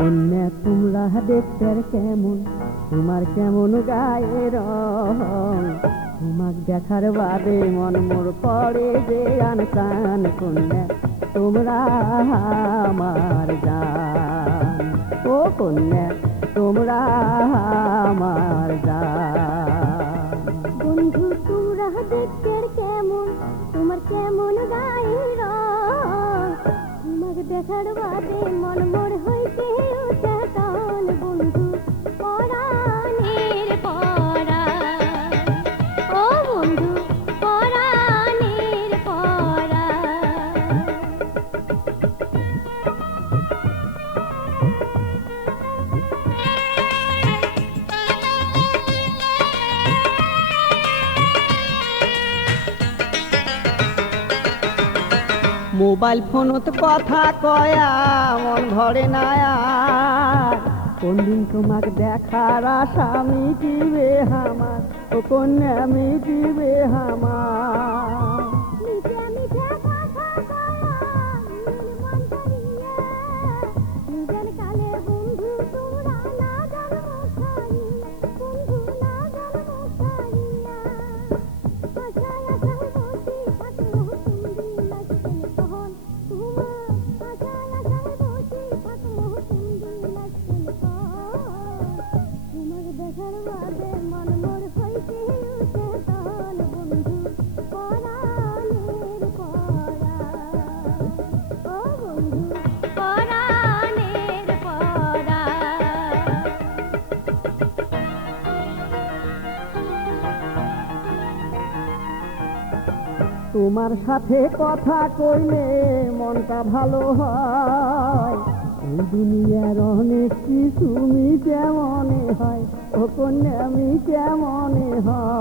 কন্যা, তোমরা দেখতে কেমন? তোমার কেমন গায়ে রং? তোমাক দেখার বাদে মন মোর পড়ে যে আনসান কন্যা, তোমরা আমার জান। ও কন্যা, তোমরা আমার জান। বন্ধু, তোমরা দেখতে কেমন? তোমার কেমন গায়ে রং? তোমাকে দেখার বাদে মন মোবাইল ফোনত কথা কয়া, মন ঘরে না কোন কোনদিন তোমাক দেখার আশা মিটিবে আমার, ও কন্যা মিটিবে আমার। তোমার সাথে কথা কইলে মনটা ভালো হয়। এই দুনিয়ার অনেক কিছু তুমি মনে হয়, ও কন্যা আমি মনে হয়।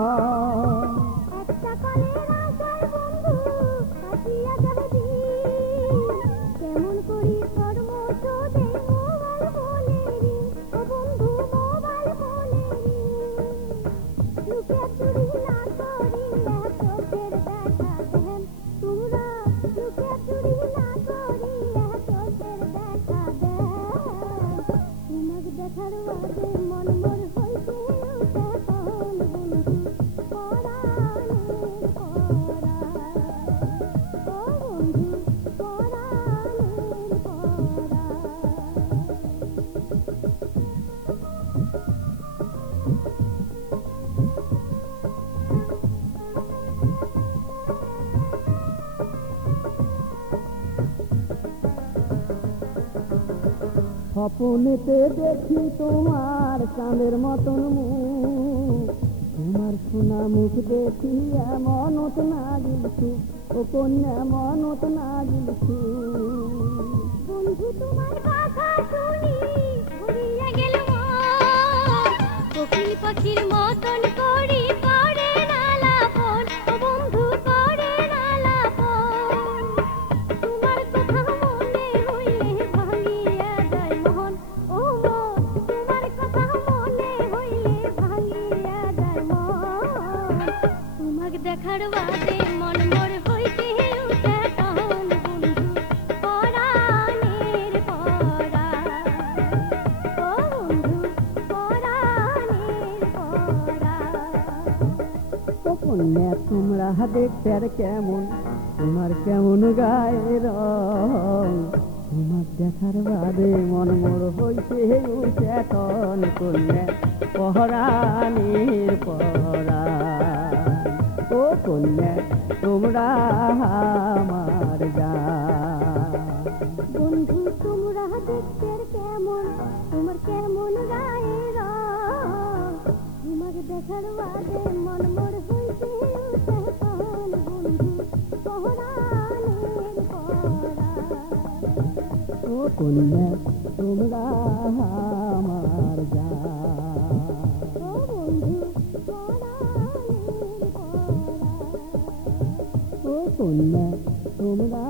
স্বপনেতে দেখি তোমার চাঁদের মতন মুখ। তোমার সোনা মুখ দেখি এমনত না গিলছু ও কন্যা মনত না গিলছু কন্যা তোমরা দেখতে আর কেমন? তোমার কেমন গায়ে রং? তোমার দেখার বাদে মন মোর হইতে উঠে তন কন্যা পহরানির পরা ও কন্যা, তোমরা আমার জান বন্ধু, তোমরা দেখতে কেমন? তোমার কেমন গায়ে কন্যা তোমরা আমার জান ও কন্যা তোমরা